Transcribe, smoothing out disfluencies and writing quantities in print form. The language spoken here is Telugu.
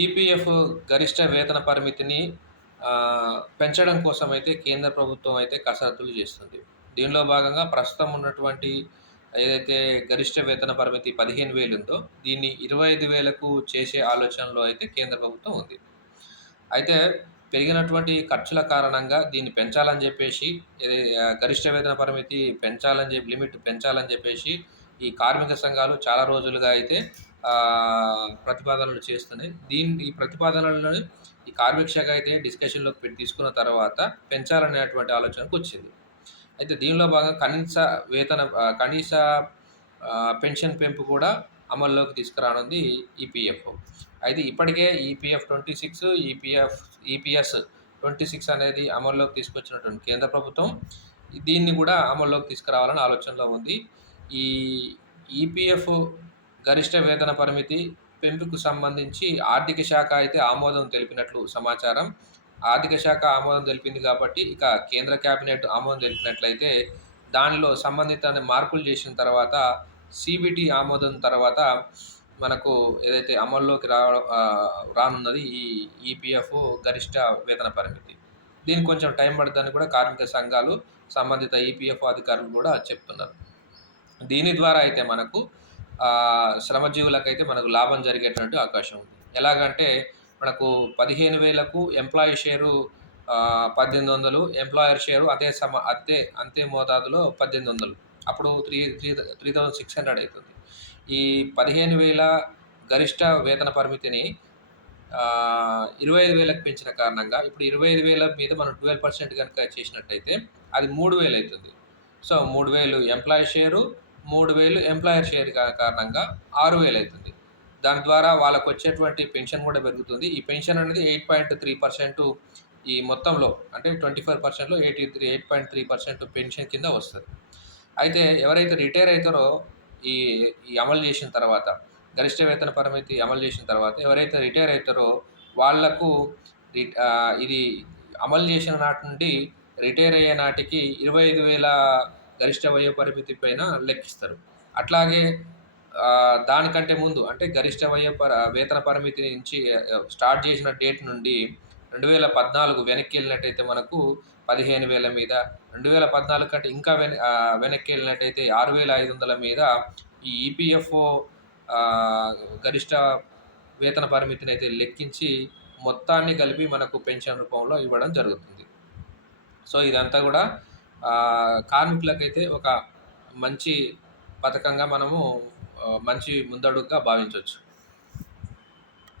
ఈపీఎఫ్ గరిష్ట వేతన పరిమితిని పెంచడం కోసమైతే కేంద్ర ప్రభుత్వం అయితే కసరత్తులు చేస్తుంది. దీనిలో భాగంగా ప్రస్తుతం ఉన్నటువంటి ఏదైతే గరిష్ట వేతన పరిమితి 15,000 ఉందో, దీన్ని 25,000కు చేసే ఆలోచనలో అయితే కేంద్ర ప్రభుత్వం ఉంది. అయితే పెరిగినటువంటి ఖర్చుల కారణంగా దీన్ని పెంచాలని జెప్పేసి గరిష్ట వేతన పరిమితి పెంచాలని లిమిట్ పెంచాలని జెప్పేసి ఈ కార్మిక సంఘాలు చాలా రోజులుగా అయితే ప్రతిపాదనలు చేస్తున్నాయి. ఈ ప్రతిపాదనలను ఈ కార్మిక శాఖ అయితే డిస్కషన్‌లోకి తీసుకున్న తర్వాత పెంచాలనేటువంటి ఆలోచనకొచ్చింది. అయితే దీనిలో భాగంగా కనీస పెన్షన్ పెంపు కూడా అమల్లోకి తీసుకురానుంది ఈపీఎఫ్. అయితే ఇప్పటికే ఈపీఎఫ్ 26, ఈపీఎస్ 26 అనేది అమల్లోకి తీసుకొచ్చినటువంటి కేంద్ర ప్రభుత్వం దీన్ని కూడా అమల్లోకి తీసుకురావాలని ఆలోచనలో ఉంది. ఈ ఈపీఎఫ్ గరిష్ట వేతన పరిమితి పెంపుకు సంబంధించి ఆర్థిక శాఖ అయితే ఆమోదం తెలిపినట్లు సమాచారం. ఆర్థిక శాఖ ఆమోదం తెలిపింది కాబట్టి ఇక కేంద్ర కేబినెట్ ఆమోదం తెలిపినట్లయితే దానిలో సంబంధిత మార్పులు చేసిన తర్వాత సీబీటీ ఆమోదం తర్వాత మనకు ఏదైతే అమల్లోకి రానున్నది ఈ ఈపీఎఫ్ గరిష్ట వేతన పరిమితి. దీనికి కొంచెం టైం పడుతుందని కూడా కార్మిక సంఘాలు, సంబంధిత ఈపీఎఫ్ అధికారులు కూడా చెప్తున్నారు. దీని ద్వారా అయితే మనకు శ్రమజీవులకైతే మనకు లాభం జరిగేటువంటి అవకాశం ఉంది. ఎలాగంటే మనకు 15,000కు ఎంప్లాయీ షేరు 1,800, ఎంప్లాయర్ షేరు అంతే మోతాదులో 1,800. అప్పుడు 3,600 అవుతుంది. ఈ 15,000 గరిష్ట వేతన పరిమితిని 25,000కి పెంచిన కారణంగా ఇప్పుడు 25,000 మీద మనం 12% గనుక చేసినట్టయితే అది 3,000 అవుతుంది. So 3,000 employee share, 3,000 employer share కారణంగా 6,000 అవుతుంది. దాని ద్వారా వాళ్ళకొచ్చేటువంటి పెన్షన్ కూడా పెరుగుతుంది. ఈ పెన్షన్ అనేది 8.3% ఈ మొత్తంలో అంటే 24%లో 8.3% పెన్షన్ కింద వస్తది. అయితే ఎవరైతే రిటైర్ అయితారో ఈ ఈ అమలు చేసిన తర్వాత, గరిష్ట వేతన పరిమితి అమలు చేసిన తర్వాత ఎవరైతే రిటైర్ అయితారో వాళ్లకు ఇది అమలు చేసిన నాటి నుండి రిటైర్ అయ్యే నాటికి 25,000 గరిష్ట వయో పరిమితి పైన లెక్కిస్తారు. అట్లాగే దానికంటే ముందు అంటే గరిష్ట వేతన పరిమితి నుంచి స్టార్ట్ చేసిన డేట్ నుండి 2014 వెనక్కి వెళ్ళినట్టయితే మనకు 15,000 మీద, 2014 కంటే ఇంకా వెనక్కి వెళ్ళినట్టయితే 6,500 మీద ఈ ఈపీఎఫ్ఓ గరిష్ట వేతన పరిమితిని అయితే లెక్కించి మొత్తాన్ని కలిపి మనకు పెన్షన్ రూపంలో ఇవ్వడం జరుగుతుంది. సో ఇదంతా కూడా కార్మికులకైతే ఒక మంచి పథకంగా మనము మంచి ముందడుగుగా భావించొచ్చు.